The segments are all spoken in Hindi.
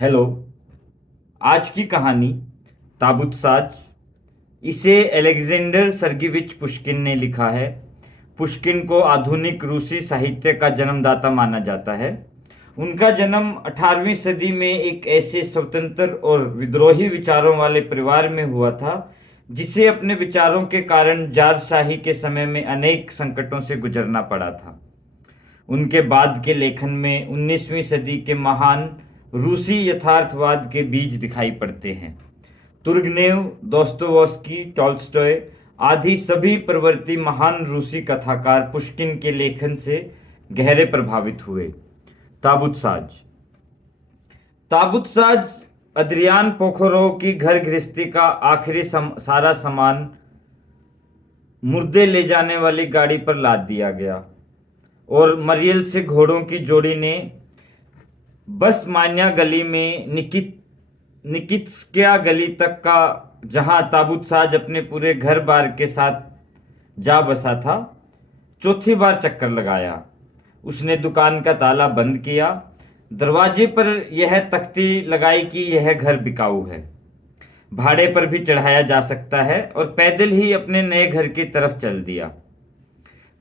हेलो। आज की कहानी ताबूत साज। इसे अलेक्जेंडर सर्गीविच पुश्किन ने लिखा है। पुश्किन को आधुनिक रूसी साहित्य का जन्मदाता माना जाता है। उनका जन्म 18वीं सदी में एक ऐसे स्वतंत्र और विद्रोही विचारों वाले परिवार में हुआ था जिसे अपने विचारों के कारण जारशाही के समय में अनेक संकटों से गुजरना पड़ा था। उनके बाद के लेखन में 19वीं सदी के महान रूसी यथार्थवाद के बीज दिखाई पड़ते हैं। तुर्गनेव, दोस्तोवस्की, टॉल्स्टॉय आदि सभी प्रवर्ती महान रूसी कथाकार पुश्किन के लेखन से गहरे प्रभावित हुए। ताबूत साज। ताबूत साज अद्रियान पोखरोव की घर गृहस्थी का आखिरी सारा सामान मुर्दे ले जाने वाली गाड़ी पर लाद दिया गया और मरियल से घोड़ों की जोड़ी ने बस मान्या गली में निकित्स्किया गली तक का, जहां ताबूत साज अपने पूरे घर बार के साथ जा बसा था, चौथी बार चक्कर लगाया। उसने दुकान का ताला बंद किया, दरवाजे पर यह तख्ती लगाई कि यह घर बिकाऊ है, भाड़े पर भी चढ़ाया जा सकता है, और पैदल ही अपने नए घर की तरफ चल दिया।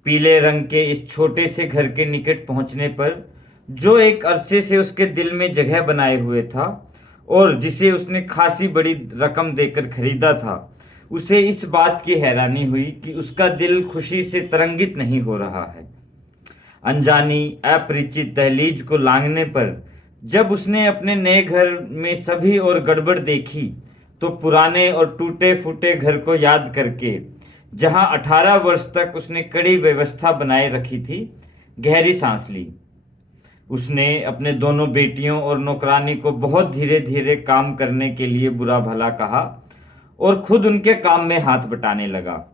पीले रंग के इस छोटे से घर के निकट पहुंचने पर, जो एक अरसे से उसके दिल में जगह बनाए हुए था और जिसे उसने खासी बड़ी रकम देकर खरीदा था, उसे इस बात की हैरानी हुई कि उसका दिल खुशी से तरंगित नहीं हो रहा है। अनजानी अपरिचित दहलीज को लांघने पर जब उसने अपने नए घर में सभी और गड़बड़ देखी, तो पुराने और टूटे फूटे घर को याद करके, जहां 18 वर्ष तक उसने कड़ी व्यवस्था बनाए रखी थी, गहरी सांस ली। उसने अपने दोनों बेटियों और नौकरानी को बहुत धीरे धीरे काम करने के लिए बुरा भला कहा और खुद उनके काम में हाथ बटाने लगा।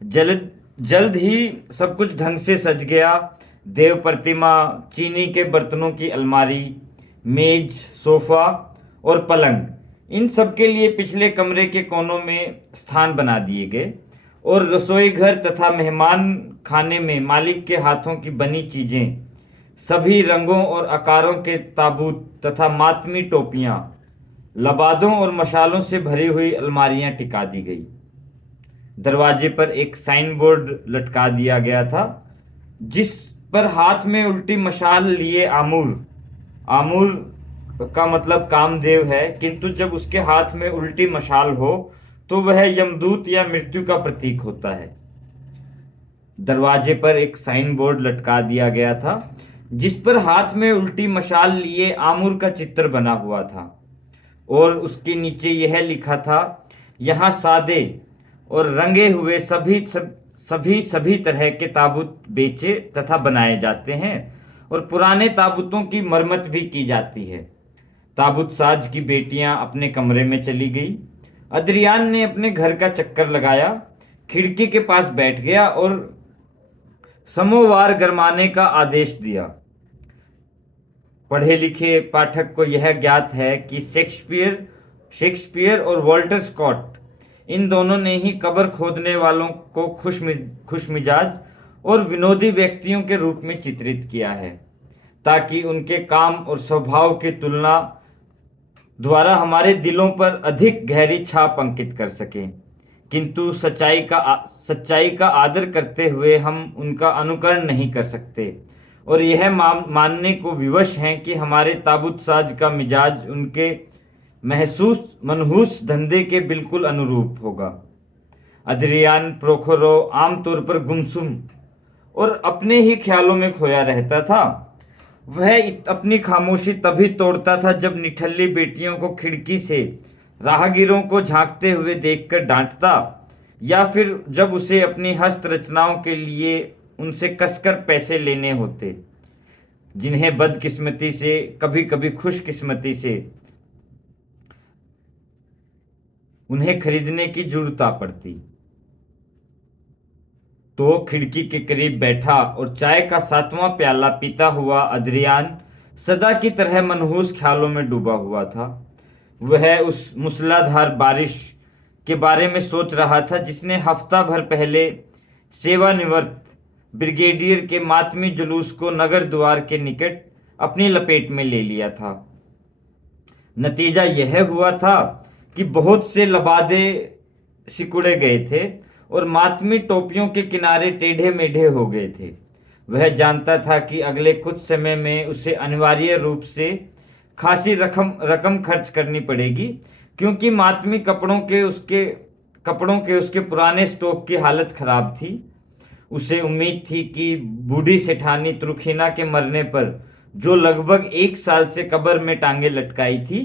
जल्द जल्द ही सब कुछ ढंग से सज गया। देव प्रतिमा, चीनी के बर्तनों की अलमारी, मेज, सोफा और पलंग, इन सब के लिए पिछले कमरे के कोनों में स्थान बना दिए गए, और रसोई घर तथा मेहमान खाने में मालिक के हाथों की बनी चीजें, सभी रंगों और आकारों के ताबूत तथा मातमी टोपियां, लबादों और मशालों से भरी हुई अलमारियां टिका दी गई। दरवाजे पर एक साइन बोर्ड लटका दिया गया था, जिस पर हाथ में उल्टी मशाल लिए आमूर, आमूर का मतलब कामदेव है, किंतु जब उसके हाथ में उल्टी मशाल हो तो वह यमदूत या मृत्यु का प्रतीक होता है। दरवाजे पर एक साइन बोर्ड लटका दिया गया था, जिस पर हाथ में उल्टी मशाल लिए आमूर का चित्र बना हुआ था, और उसके नीचे यह लिखा था, यहाँ सादे और रंगे हुए सभी तरह के ताबूत बेचे तथा बनाए जाते हैं, और पुराने ताबूतों की मरम्मत भी की जाती है। ताबूत साज की बेटियां अपने कमरे में चली गई। अद्रियान ने अपने घर का चक्कर लगाया, खिड़की के पास बैठ गया और समोवार गरमाने का आदेश दिया। पढ़े लिखे पाठक को यह ज्ञात है कि शेक्सपियर और वॉल्टर स्कॉट, इन दोनों ने ही कब्र खोदने वालों को खुशमिजाज और विनोदी व्यक्तियों के रूप में चित्रित किया है, ताकि उनके काम और स्वभाव की तुलना द्वारा हमारे दिलों पर अधिक गहरी छाप अंकित कर सकें। किंतु सच्चाई का आदर करते हुए हम उनका अनुकरण नहीं कर सकते, और यह मानने को विवश हैं कि हमारे ताबूत साज का मिजाज उनके मनहूस धंधे के बिल्कुल अनुरूप होगा। अद्रियान प्रोखोरोव आमतौर पर गुमसुम और अपने ही ख्यालों में खोया रहता था। वह अपनी खामोशी तभी तोड़ता था जब निठल्ली बेटियों को खिड़की से राहगीरों को झांकते हुए देखकर डांटता, या फिर जब उसे अपनी हस्त रचनाओं के लिए उनसे कसकर पैसे लेने होते, जिन्हें बदकिस्मती से, कभी कभी खुशकिस्मती से, उन्हें खरीदने की जरूरत आ पड़ती। तो खिड़की के करीब बैठा और चाय का 7वां प्याला पीता हुआ अद्रियान सदा की तरह मनहूस ख्यालों में डूबा हुआ था। वह उस मूसलाधार बारिश के बारे में सोच रहा था जिसने हफ्ता भर पहले सेवानिवृत्त ब्रिगेडियर के मातमी जुलूस को नगर द्वार के निकट अपनी लपेट में ले लिया था। नतीजा यह हुआ था कि बहुत से लबादे सिकुड़े गए थे और मातमी टोपियों के किनारे टेढ़े मेढ़े हो गए थे। वह जानता था कि अगले कुछ समय में उसे अनिवार्य रूप से खासी रकम रकम खर्च करनी पड़ेगी, क्योंकि मातमी कपड़ों के उसके पुराने स्टॉक की हालत खराब थी। उसे उम्मीद थी कि बूढ़ी सेठानी त्रुखीना के मरने पर जो लगभग 1 साल से कब्र में टांगे लटकाई थी,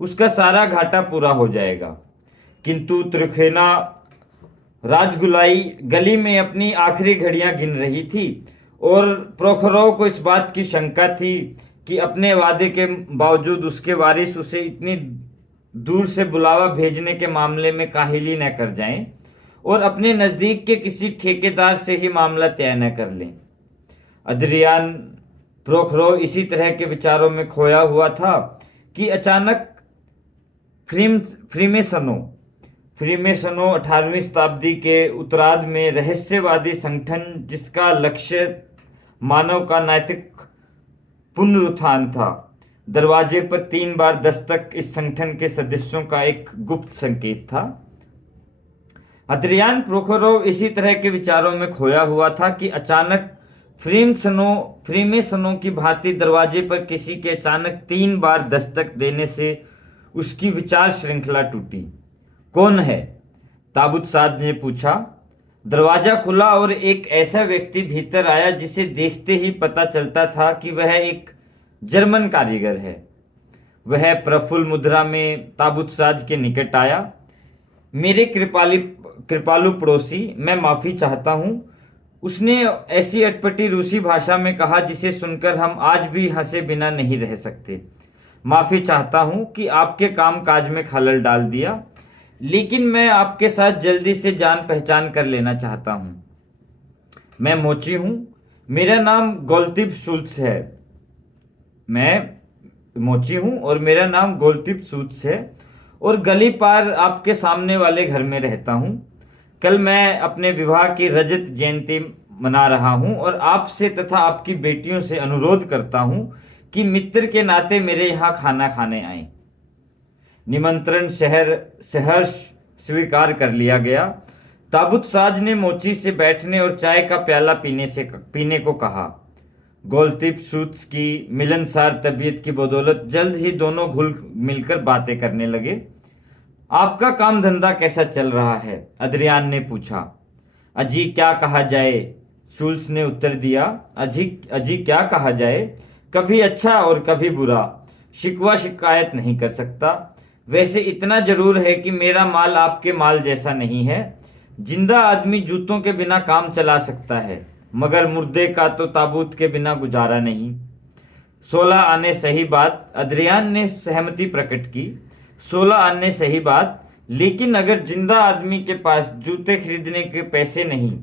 उसका सारा घाटा पूरा हो जाएगा। किंतु त्रुखीना राजगुलाई गली में अपनी आखिरी घड़ियां गिन रही थी और प्रोखरोव को इस बात की शंका थी कि अपने वादे के बावजूद उसके वारिस उसे इतनी दूर से बुलावा भेजने के मामले में काहिली न कर जाएं और अपने नज़दीक के किसी ठेकेदार से ही मामला तय न कर लें। अद्रियान प्रोखरोव इसी तरह के विचारों में खोया हुआ था कि अचानक फ्रीमेसनों फ्रीमेसनों 18वीं शताब्दी के उत्तरार्ध में रहस्यवादी संगठन जिसका लक्ष्य मानव का नैतिक पुनरुत्थान था, दरवाजे पर 3 बार दस्तक इस संगठन के सदस्यों का एक गुप्त संकेत था। अद्रियान प्रोखोरोव इसी तरह के विचारों में खोया हुआ था कि अचानक फ्रीमेसनों की भांति दरवाजे पर किसी के अचानक 3 बार दस्तक देने से उसकी विचार श्रृंखला टूटी। कौन है? ताबूतसाज ने पूछा। दरवाजा खुला और एक ऐसा व्यक्ति भीतर आया जिसे देखते ही पता चलता था कि वह एक जर्मन कारीगर है। वह प्रफुल्ल मुद्रा में ताबूतसाज के निकट आया। मेरे कृपालु पड़ोसी, मैं माफ़ी चाहता हूँ, उसने ऐसी अटपटी रूसी भाषा में कहा जिसे सुनकर हम आज भी हंसे बिना नहीं रह सकते। माफ़ी चाहता हूँ कि आपके काम काज में खलल डाल दिया, लेकिन मैं आपके साथ जल्दी से जान पहचान कर लेना चाहता हूँ। मैं मोची हूँ, मेरा नाम गोल्तिब शुल्त्ज है। मैं मोची हूँ और मेरा नाम गोल्तिब शुल्त्ज है और गली पार आपके सामने वाले घर में रहता हूँ। कल मैं अपने विवाह की रजत जयंती मना रहा हूँ और आपसे तथा आपकी बेटियों से अनुरोध करता हूँ कि मित्र के नाते मेरे यहाँ खाना खाने आएं। निमंत्रण सहर्ष स्वीकार कर लिया गया। ताबूतसाज ने मोची से बैठने और चाय का प्याला पीने को कहा। गोल्तिब शुल्त्ज की मिलनसार तबीयत की बदौलत जल्द ही दोनों घुल मिलकर बातें करने लगे। आपका काम धंधा कैसा चल रहा है? अद्रियान ने पूछा। अजी क्या कहा जाए, शुल्त्ज ने उत्तर दिया। अजी क्या कहा जाए, कभी अच्छा और कभी बुरा। शिकवा शिकायत नहीं कर सकता। वैसे इतना जरूर है कि मेरा माल आपके माल जैसा नहीं है। जिंदा आदमी जूतों के बिना काम चला सकता है, मगर मुर्दे का तो ताबूत के बिना गुजारा नहीं। 16 आने सही बात, अद्रियान ने सहमति प्रकट की। 16 आने सही बात, लेकिन अगर जिंदा आदमी के पास जूते खरीदने के पैसे नहीं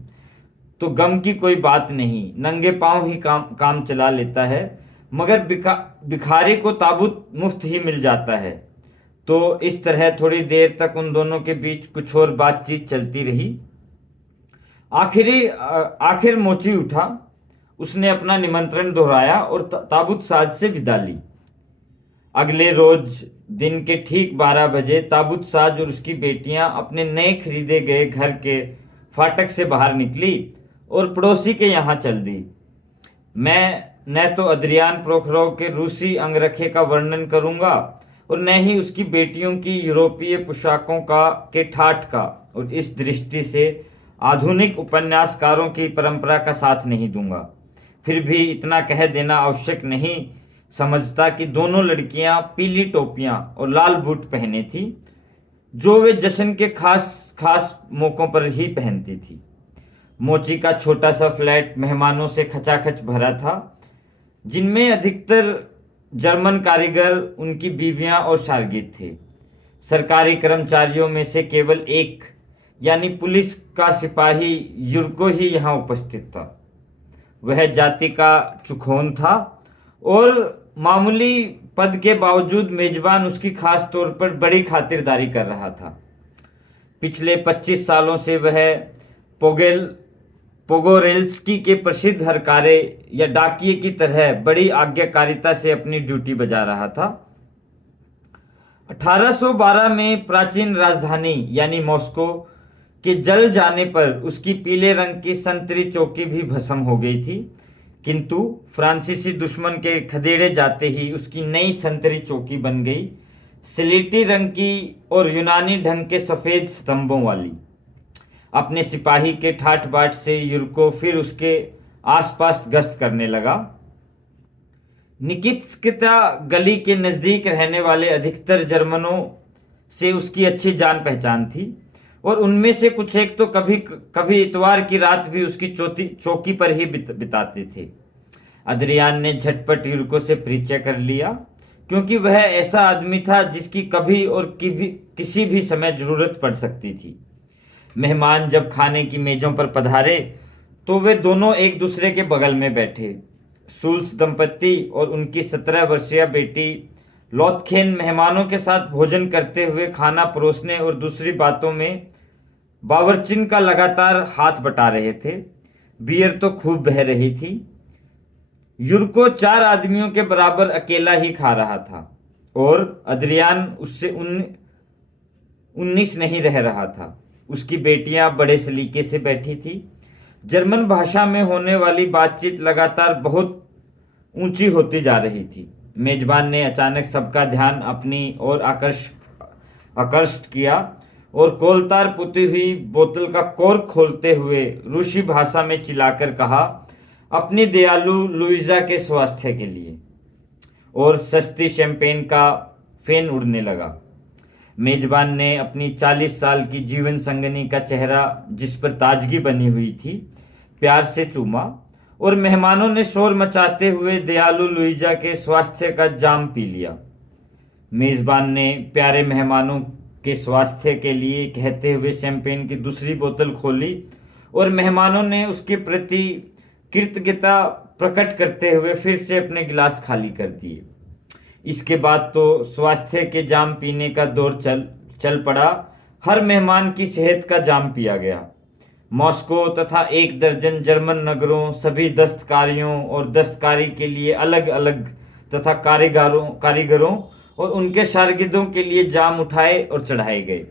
तो गम की कोई बात नहीं, नंगे पांव ही काम चला लेता है। मगर भिखारी को ताबूत मुफ्त ही मिल जाता है। तो इस तरह थोड़ी देर तक उन दोनों के बीच कुछ और बातचीत चलती रही। आखिर मोची उठा। उसने अपना निमंत्रण दोहराया और ताबूतसाज से विदा ली। अगले रोज दिन के ठीक 12 बजे ताबूतसाज और उसकी बेटियां अपने नए खरीदे गए घर के फाटक से बाहर निकली और पड़ोसी के यहाँ चल दी। मैं न तो अद्रियान प्रोखरोव के रूसी अंगरखे का वर्णन करूंगा और न ही उसकी बेटियों की यूरोपीय पोशाकों के ठाठ का, और इस दृष्टि से आधुनिक उपन्यासकारों की परंपरा का साथ नहीं दूंगा। फिर भी इतना कह देना आवश्यक नहीं समझता कि दोनों लड़कियां पीली टोपियां और लाल बूट पहने थी, जो वे जश्न के खास खास मौकों पर ही पहनती थी। मोची का छोटा सा फ्लैट मेहमानों से खचाखच भरा था, जिनमें अधिकतर जर्मन कारीगर, उनकी बीवियां और शागिर्द थे। सरकारी कर्मचारियों में से केवल एक, यानी पुलिस का सिपाही युर्को ही यहाँ उपस्थित था। वह जाति का चुखोन था और मामूली पद के बावजूद मेजबान उसकी खास तौर पर बड़ी खातिरदारी कर रहा था। पिछले 25 सालों से वह पोगोरेल्स्की के प्रसिद्ध हरकारे या डाकिये की तरह बड़ी आज्ञाकारिता से अपनी ड्यूटी बजा रहा था। 1812 में प्राचीन राजधानी यानी मॉस्को के जल जाने पर उसकी पीले रंग की संतरी चौकी भी भस्म हो गई थी, किंतु फ्रांसीसी दुश्मन के खदेड़े जाते ही उसकी नई संतरी चौकी बन गई, स्लेटी रंग की और यूनानी ढंग के सफेद स्तंभों वाली। अपने सिपाही के ठाठ बाट से युरको फिर उसके आसपास गश्त करने लगा। निकित्स्किता गली के नज़दीक रहने वाले अधिकतर जर्मनों से उसकी अच्छी जान पहचान थी, और उनमें से कुछ एक तो कभी कभी इतवार की रात भी उसकी चौकी पर ही बिताते थे। अद्रियान ने झटपट युरको से परिचय कर लिया, क्योंकि वह ऐसा आदमी था जिसकी कभी और किसी भी समय जरूरत पड़ सकती थी। मेहमान जब खाने की मेजों पर पधारे तो वे दोनों एक दूसरे के बगल में बैठे। शूल्स दंपत्ति और उनकी 17 वर्षीय बेटी लॉथखेन मेहमानों के साथ भोजन करते हुए खाना परोसने और दूसरी बातों में बावर्चिन का लगातार हाथ बटा रहे थे। बियर तो खूब बह रही थी। युरको 4 आदमियों के बराबर अकेला ही खा रहा था, और अद्रियान उससे 19 नहीं रह रहा था। उसकी बेटियां बड़े सलीके से बैठी थी। जर्मन भाषा में होने वाली बातचीत लगातार बहुत ऊंची होती जा रही थी। मेजबान ने अचानक सबका ध्यान अपनी ओर आकर्षित किया और कोलतार पुती हुई बोतल का कॉर्क खोलते हुए रूसी भाषा में चिल्लाकर कहा, अपनी दयालु लुइजा के स्वास्थ्य के लिए, और सस्ती शैंपेन का फेन उड़ने लगा। मेजबान ने अपनी 40 साल की जीवन संगनी का चेहरा, जिस पर ताजगी बनी हुई थी, प्यार से चूमा, और मेहमानों ने शोर मचाते हुए दयालु लुइजा के स्वास्थ्य का जाम पी लिया। मेजबान ने प्यारे मेहमानों के स्वास्थ्य के लिए कहते हुए शैंपेन की दूसरी बोतल खोली, और मेहमानों ने उसके प्रति कृतज्ञता प्रकट करते हुए फिर से अपने गिलास खाली कर दिए। इसके बाद तो स्वास्थ्य के जाम पीने का दौर चल पड़ा। हर मेहमान की सेहत का जाम पिया गया। मॉस्को तथा 1 दर्जन जर्मन नगरों, सभी दस्तकारियों और दस्तकारी के लिए अलग अलग तथा कारीगरों और उनके शागिर्दों के लिए जाम उठाए और चढ़ाए गए।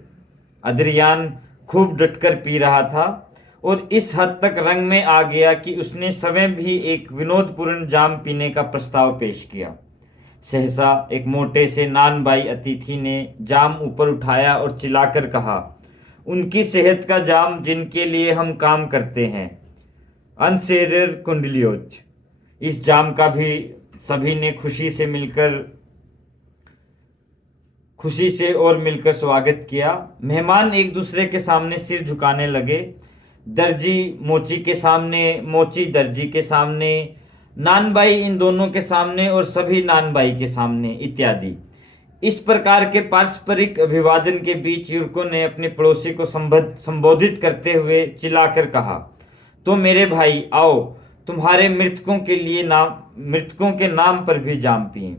अद्रियान खूब डटकर पी रहा था और इस हद तक रंग में आ गया कि उसने स्वयं भी एक विनोदपूर्ण जाम पीने का प्रस्ताव पेश किया। सहसा एक मोटे से नानबाई अतिथि ने जाम ऊपर उठाया और चिल्लाकर कहा, उनकी सेहत का जाम जिनके लिए हम काम करते हैं, अनसेरर कुंडलियोच। इस जाम का भी सभी ने खुशी से और मिलकर स्वागत किया। मेहमान एक दूसरे के सामने सिर झुकाने लगे। दर्जी मोची के सामने, मोची दर्जी के सामने, नानबाई इन दोनों के सामने और सभी नानबाई के सामने इत्यादि। इस प्रकार के पारस्परिक अभिवादन के बीच युरको ने अपने पड़ोसी को संबोधित करते हुए चिल्लाकर कहा, तो मेरे भाई आओ, तुम्हारे मृतकों के नाम पर भी जाम पिए।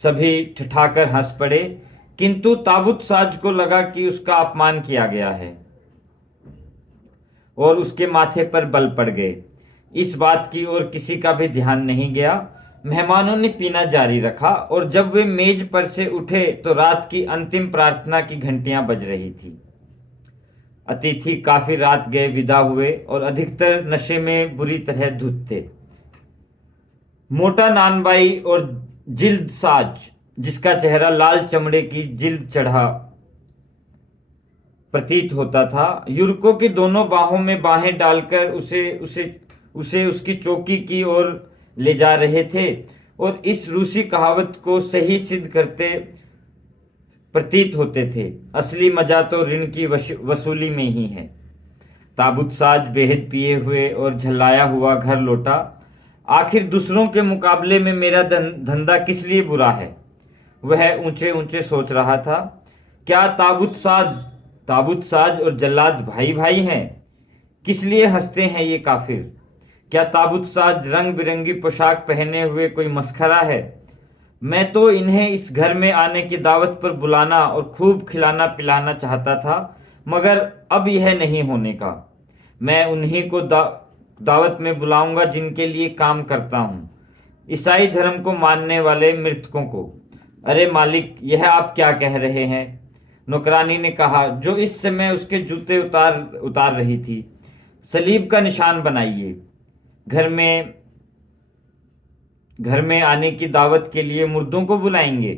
सभी ठठाकर हंस पड़े, किंतु ताबूत साज को लगा कि उसका अपमान किया गया है और उसके माथे पर बल पड़ गए। इस बात की ओर किसी का भी ध्यान नहीं गया। मेहमानों ने पीना जारी रखा, और जब वे मेज पर से उठे तो रात की अंतिम प्रार्थना की घंटियां बज रही थी। अतिथि काफी रात गए विदा हुए और अधिकतर नशे में बुरी तरह धुत थे। मोटा नानबाई और जिल्द साज, जिसका चेहरा लाल चमड़े की जिल्द चढ़ा प्रतीत होता था, युरको की दोनों बाहों में बाहें डालकर उसे उसकी चौकी की ओर ले जा रहे थे और इस रूसी कहावत को सही सिद्ध करते प्रतीत होते थे, असली मजा तो ऋण की वसूली में ही है। ताबूत साज बेहद पिए हुए और झल्लाया हुआ घर लौटा। आखिर दूसरों के मुकाबले में मेरा धंधा किस लिए बुरा है, वह ऊंचे ऊंचे सोच रहा था। क्या ताबूत साज और जल्लाद भाई भाई हैं? किस लिए हंसते हैं ये काफिर? क्या ताबूत साज रंग बिरंगी पोशाक पहने हुए कोई मस्खरा है? मैं तो इन्हें इस घर में आने की दावत पर बुलाना और खूब खिलाना पिलाना चाहता था, मगर अब यह नहीं होने का। मैं उन्हीं को दावत में बुलाऊंगा जिनके लिए काम करता हूँ, ईसाई धर्म को मानने वाले मृतकों को। अरे मालिक, यह आप क्या कह रहे हैं? नौकरानी ने कहा, जो इस समय उसके जूते उतार उतार रही थी। सलीब का निशान बनाइए। घर में घर में आने की दावत के लिए मुर्दों को बुलाएंगे?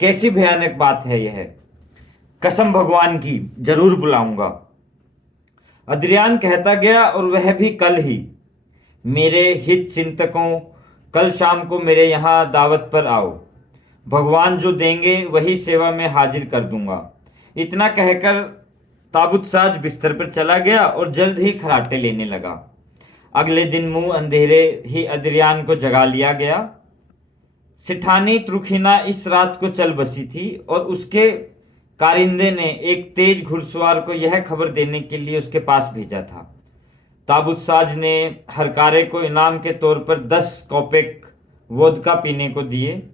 कैसी भयानक बात है यह! कसम भगवान की, जरूर बुलाऊंगा। अद्रियान कहता गया, और वह भी कल ही। मेरे हित चिंतकों, कल शाम को मेरे यहाँ दावत पर आओ। भगवान जो देंगे वही सेवा में हाजिर कर दूंगा। इतना कहकर ताबूतसाज बिस्तर पर चला गया और जल्द ही खराटे लेने लगा। अगले दिन मुंह अंधेरे ही अद्रियान को जगा लिया गया। सिठानी त्रुखिना इस रात को चल बसी थी और उसके कारिंदे ने एक तेज घुड़सवार को यह खबर देने के लिए उसके पास भेजा था। ताबूतसाज ने हरकारे को इनाम के तौर पर 10 कौपेक वोदका पीने को दिए।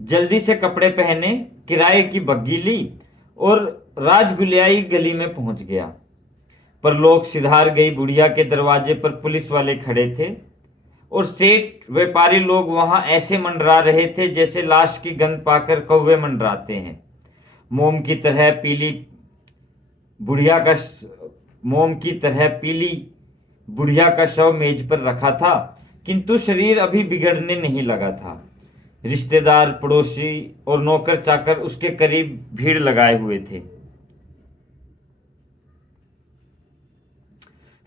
जल्दी से कपड़े पहने, किराए की बग्गी ली और राजगुलियाई गली में पहुंच गया। परलोक सिधार गई बुढ़िया के दरवाजे पर पुलिस वाले खड़े थे और सेठ व्यापारी लोग वहां ऐसे मंडरा रहे थे जैसे लाश की गंध पाकर कौवे मंडराते हैं। मोम की तरह पीली बुढ़िया का मोम की तरह पीली बुढ़िया का शव मेज पर रखा था, किंतु शरीर अभी बिगड़ने नहीं लगा था। रिश्तेदार, पड़ोसी और नौकर चाकर उसके करीब भीड़ लगाए हुए थे।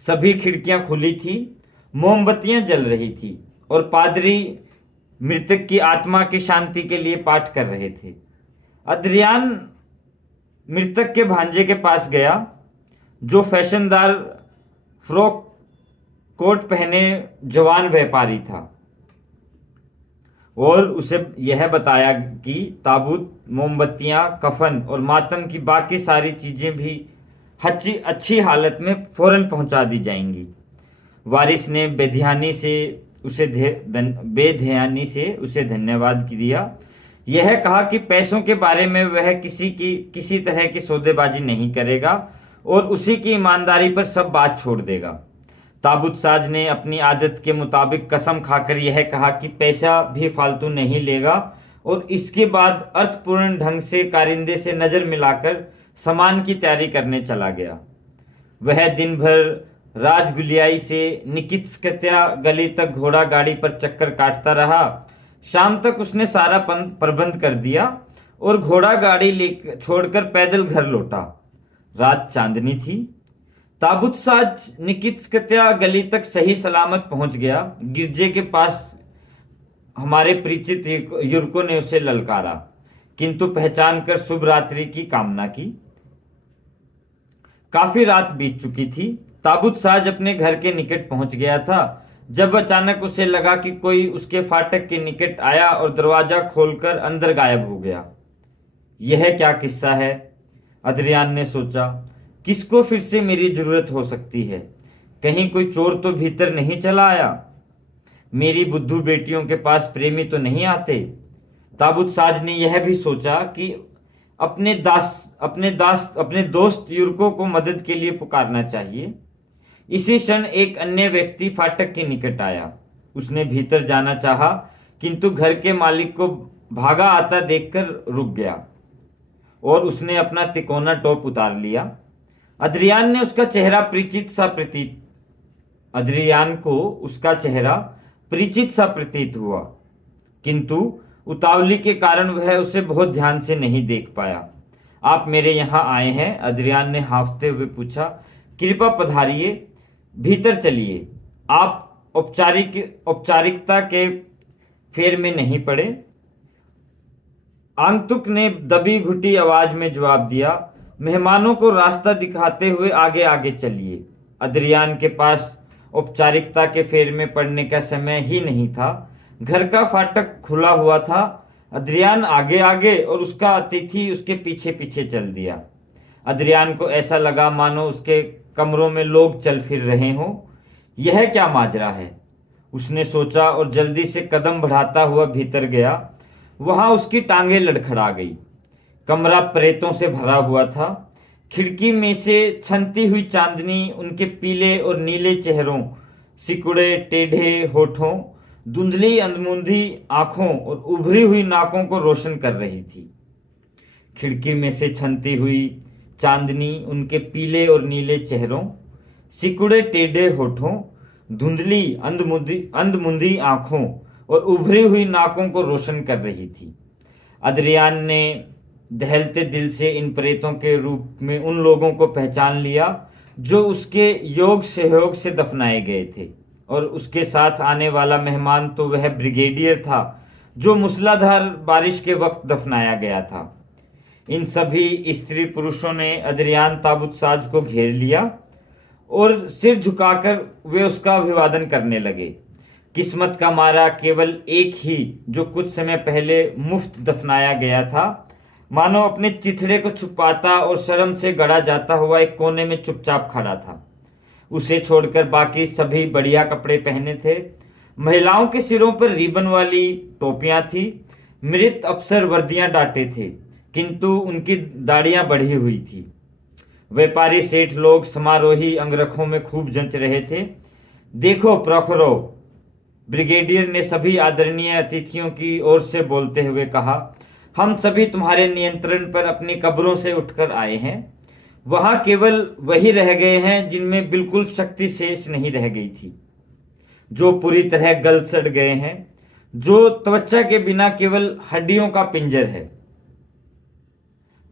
सभी खिड़कियां खुली थी, मोमबत्तियां जल रही थी और पादरी मृतक की आत्मा की शांति के लिए पाठ कर रहे थे। अद्रियान मृतक के भांजे के पास गया, जो फैशनदार फ्रॉक कोट पहने जवान व्यापारी था, और उसे यह बताया कि ताबूत, मोमबत्तियां, कफन और मातम की बाकी सारी चीजें भी अच्छी हालत में फौरन पहुंचा दी जाएंगी। वारिस ने बेध्यानी से उसे धन्यवाद दिया। यह कहा कि पैसों के बारे में वह किसी तरह की सौदेबाजी नहीं करेगा और उसी की ईमानदारी पर सब बात छोड़ देगा। ताबूतसाज ने अपनी आदत के मुताबिक कसम खाकर यह कहा कि पैसा भी फालतू नहीं लेगा और इसके बाद अर्थपूर्ण ढंग से कारिंदे से नजर मिलाकर सामान की तैयारी करने चला गया। वह दिन भर राजगुलियाई से निकित्स्कत्या गली तक घोड़ा गाड़ी पर चक्कर काटता रहा। शाम तक उसने सारा प्रबंध कर दिया और घोड़ा गाड़ी ले छोड़कर पैदल घर लौटा। रात चांदनी थी। ताबूतसाज निकित्स्कत्या गली तक सही सलामत पहुंच गया। गिरजे के पास हमारे परिचित युवकों ने उसे ललकारा, किंतु पहचान कर शुभ रात्रि की कामना की। काफी रात बीत चुकी थी। ताबूतसाज अपने घर के निकट पहुंच गया था जब अचानक उसे लगा कि कोई उसके फाटक के निकट आया और दरवाजा खोलकर अंदर गायब हो गया। यह क्या किस्सा है? अद्रियान ने सोचा। किसको फिर से मेरी जरूरत हो सकती है? कहीं कोई चोर तो भीतर नहीं चला आया? मेरी बुद्धू बेटियों के पास प्रेमी तो नहीं आते? ताबूतसाज ने यह भी सोचा कि अपने दोस्त युवकों को मदद के लिए पुकारना चाहिए। इसी क्षण एक अन्य व्यक्ति फाटक के निकट आया। उसने भीतर जाना चाहा, किंतु घर के मालिक को भागा आता देखकर रुक गया और उसने अपना तिकोना टोप उतार लिया। अद्रियान को उसका चेहरा परिचित सा प्रतीत हुआ, किंतु उतावली के कारण वह उसे बहुत ध्यान से नहीं देख पाया। आप मेरे यहाँ आए हैं? अद्रियान ने हाँफते हुए पूछा। कृपया पधारिए, भीतर चलिए। आप औपचारिकता के फेर में नहीं पड़े? आगंतुक ने दबी घुटी आवाज में जवाब दिया। मेहमानों को रास्ता दिखाते हुए आगे आगे चलिए। अद्रियान के पास औपचारिकता के फेर में पड़ने का समय ही नहीं था। घर का फाटक खुला हुआ था। अद्रियान आगे आगे और उसका अतिथि उसके पीछे पीछे चल दिया। अद्रियान को ऐसा लगा मानो उसके कमरों में लोग चल फिर रहे हों। यह क्या माजरा है, उसने सोचा और जल्दी से कदम बढ़ाता हुआ भीतर गया। वहां उसकी टांगें लड़खड़ा गई। कमरा प्रेतों से भरा हुआ था। खिड़की में से छनती हुई चांदनी उनके पीले और नीले चेहरों, सिकुड़े टेढ़े होठों, धुंधली अंधमुंधी आंखों और उभरी हुई नाकों को रोशन कर रही थी। खिड़की में से छनती हुई चांदनी उनके पीले और नीले चेहरों, सिकुड़े टेढ़े होठों, धुंधली अंधमुंदी आंखों और उभरी हुई नाकों को रोशन कर रही थी। अद्रियान ने दहलते दिल से इन प्रेतों के रूप में उन लोगों को पहचान लिया जो उसके योग सहयोग से दफनाए गए थे, और उसके साथ आने वाला मेहमान तो वह ब्रिगेडियर था जो मूसलाधार बारिश के वक्त दफनाया गया था। इन सभी स्त्री पुरुषों ने अद्रियान ताबूत साज को घेर लिया और सिर झुकाकर वे उसका अभिवादन करने लगे। किस्मत का मारा केवल एक ही, जो कुछ समय पहले मुफ्त दफनाया गया था, मानो अपने चिथड़े को छुपाता और शर्म से गड़ा जाता हुआ एक कोने में चुपचाप खड़ा था। उसे छोड़कर बाकी सभी बढ़िया कपड़े पहने थे। महिलाओं के सिरों पर रिबन वाली टोपियां थी। मृत अफसर वर्दियां डाटे थे, किंतु उनकी दाढ़ियां बढ़ी हुई थी। व्यापारी सेठ लोग समारोही अंगरखों में खूब जंच रहे थे। देखो प्रोखरो, ब्रिगेडियर ने सभी आदरणीय अतिथियों की ओर से बोलते हुए कहा, हम सभी तुम्हारे नियंत्रण पर अपनी कब्रों से उठकर आए हैं। वहां केवल वही रह गए हैं जिनमें बिल्कुल शक्ति शेष नहीं रह गई थी, जो पूरी तरह गल सड़ गए हैं, जो त्वचा के बिना केवल हड्डियों का पिंजर है।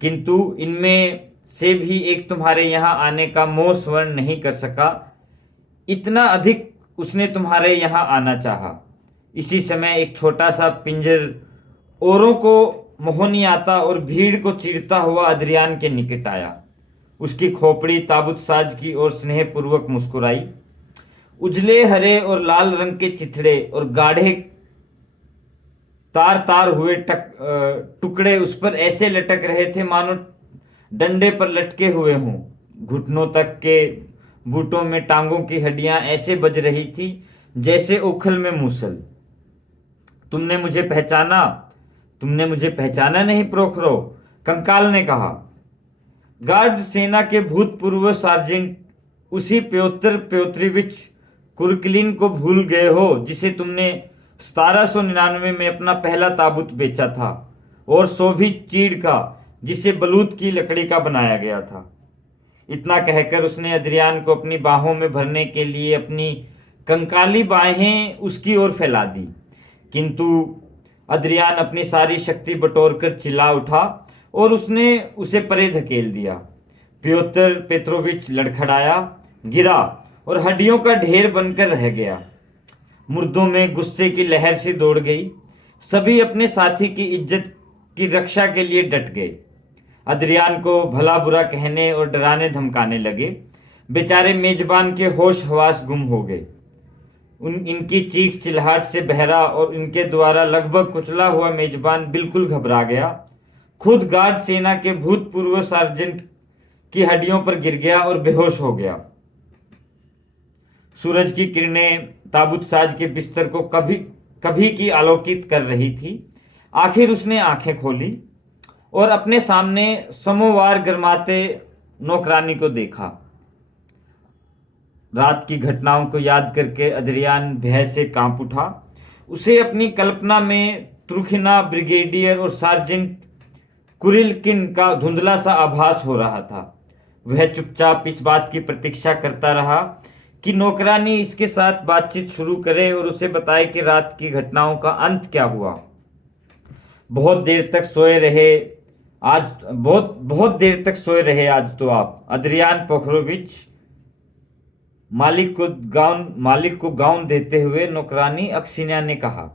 किंतु इनमें से भी एक तुम्हारे यहां आने का मोह स्वर्ण नहीं कर सका, इतना अधिक उसने तुम्हारे यहां आना चाहा। इसी समय एक छोटा सा पिंजर औरों को मोहनी आता और भीड़ को चीरता हुआ अद्रियान के निकट आया। उसकी खोपड़ी ताबूत साज की ओर स्नेहपूर्वक मुस्कुराई। उजले हरे और लाल रंग के चिथड़े और गाढ़े तार तार हुए टुकड़े उस पर ऐसे लटक रहे थे मानो डंडे पर लटके हुए हों। घुटनों तक के बूटों में टांगों की हड्डियां ऐसे बज रही थी जैसे उखल में मूसल। तुमने मुझे पहचाना? तुमने मुझे पहचाना नहीं प्रोखरो? कंकाल ने कहा। गार्ड सेना के भूतपूर्व सार्जेंट उसी प्योत्र प्योत्रिविच कुरकिलिन को भूल गए हो जिसे तुमने 1799 में अपना पहला ताबूत बेचा था, और सो भी चीड़ का जिसे बलूत की लकड़ी का बनाया गया था। इतना कहकर उसने अद्रियान को अपनी बाहों में भरने के लिए अपनी कंकाली बाहें उसकी ओर फैला दी, किंतु अद्रियान अपनी सारी शक्ति बटोरकर चिल्ला उठा और उसने उसे परे धकेल दिया। प्योतर पेत्रोविच लड़खड़ाया, गिरा और हड्डियों का ढेर बनकर रह गया। मुर्दों में गुस्से की लहर सी दौड़ गई। सभी अपने साथी की इज्जत की रक्षा के लिए डट गए। अद्रियान को भला बुरा कहने और डराने धमकाने लगे। बेचारे मेजबान के होश हवास गुम हो गए। इनकी चीख चिल्लाहट से बहरा और इनके द्वारा लगभग कुचला हुआ मेजबान बिल्कुल घबरा गया। खुद गार्ड सेना के भूतपूर्व सार्जेंट की हड्डियों पर गिर गया और बेहोश हो गया। सूरज की किरणें ताबूत साज के बिस्तर को कभी कभी की आलोकित कर रही थी। आखिर उसने आंखें खोली और अपने सामने समोवार गरमाते नौकरानी को देखा। रात की घटनाओं को याद करके अद्रियान भय से कांप उठा। उसे अपनी कल्पना में त्रुखिना, ब्रिगेडियर और सार्जेंट कुरिलकिन का धुंधला सा आभास हो रहा था। वह चुपचाप इस बात की प्रतीक्षा करता रहा कि नौकरानी इसके साथ बातचीत शुरू करे और उसे बताए कि रात की घटनाओं का अंत क्या हुआ। बहुत देर तक सोए रहे आज तो आप, अद्रियान पोखरोविच, मालिक को गाउन देते हुए नौकरानी अक्सिनिया ने कहा।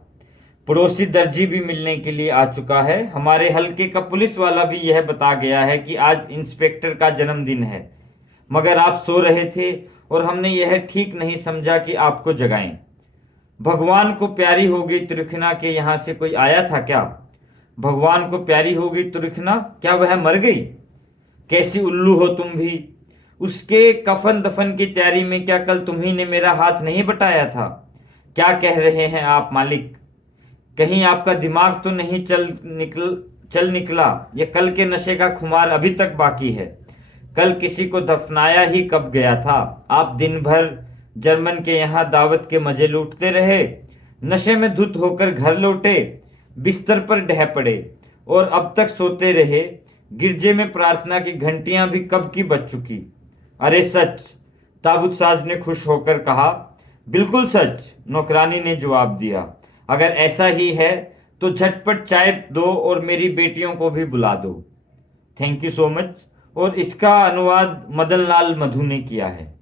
पड़ोसी दर्जी भी मिलने के लिए आ चुका है। हमारे हल्के का पुलिस वाला भी यह बता गया है कि आज इंस्पेक्टर का जन्मदिन है, मगर आप सो रहे थे और हमने यह ठीक नहीं समझा कि आपको जगाएं। भगवान को प्यारी हो गई त्रिखना के यहाँ से कोई आया था क्या? भगवान को प्यारी हो गई त्रिखना? क्या वह मर गई? कैसी उल्लू हो तुम भी। उसके कफन दफन की तैयारी में क्या कल तुम्ही ने मेरा हाथ नहीं बटाया था? क्या कह रहे हैं आप मालिक? कहीं आपका दिमाग तो नहीं चल निकला? ये कल के नशे का खुमार अभी तक बाकी है। कल किसी को दफनाया ही कब गया था? आप दिन भर जर्मन के यहाँ दावत के मजे लूटते रहे। नशे में धुत होकर घर लौटे, बिस्तर पर ढह पड़े और अब तक सोते रहे। गिरजे में प्रार्थना की घंटियां भी कब की बज चुकी। अरे सच, ताबूत साज ने खुश होकर कहा। बिल्कुल सच, नौकरानी ने जवाब दिया। अगर ऐसा ही है तो झटपट चाय दो और मेरी बेटियों को भी बुला दो। Thank you so much. और इसका अनुवाद मदन लाल मधु ने किया है।